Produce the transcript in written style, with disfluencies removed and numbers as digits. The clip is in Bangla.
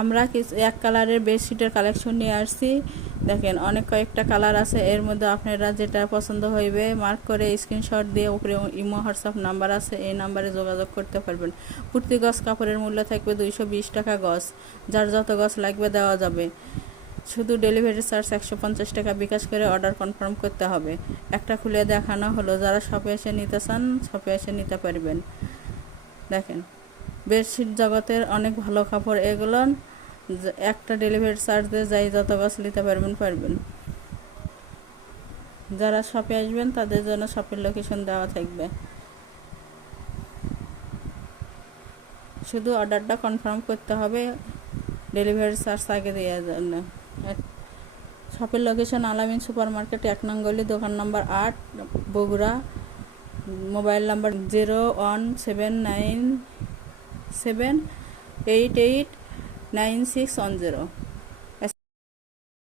আমরা কিছু এক কালারের বেডশিটের কালেকশন নিয়ে আসছি। দেখেন অনেক কয়েকটা কালার আছে, এর মধ্যে আপনারা যেটা পছন্দ হইবে মার্ক করে স্ক্রিনশট দিয়ে উপরে ইমো হোয়াটসঅ্যাপ নাম্বার আছে, এই নাম্বারে যোগাযোগ করতে পারবেন। প্রতি গজ কাপড়ের মূল্য থাকবে 220 টাকা গজ, যার যত গজ লাগবে দেওয়া যাবে। শুধু ডেলিভারি চার্জ 150 টাকা বিকাশ করে অর্ডার কনফার্ম করতে হবে। একটা খুলে দেখানো হলো, যারা শপে এসে নিতে চান শপে এসে নিতে পারবেন। দেখেন বেডশিট জগতের অনেক ভালো কাপড় এগুলো, একটা ডেলিভারি চার্জ দিয়ে যাই যত গজ নিতে পারবেন। যারা শপে আসবেন তাদের জন্য শপের লোকেশন দেওয়া থাকবে, শুধু অর্ডারটা কনফার্ম করতে হবে, ডেলিভারি চার্জ আগে দেওয়ার জন্য। শপের লোকেশন আলামিন সুপার মার্কেট 1 নং গলি, দোকান নম্বর 8, বগুড়া। Mobile number 01797889610।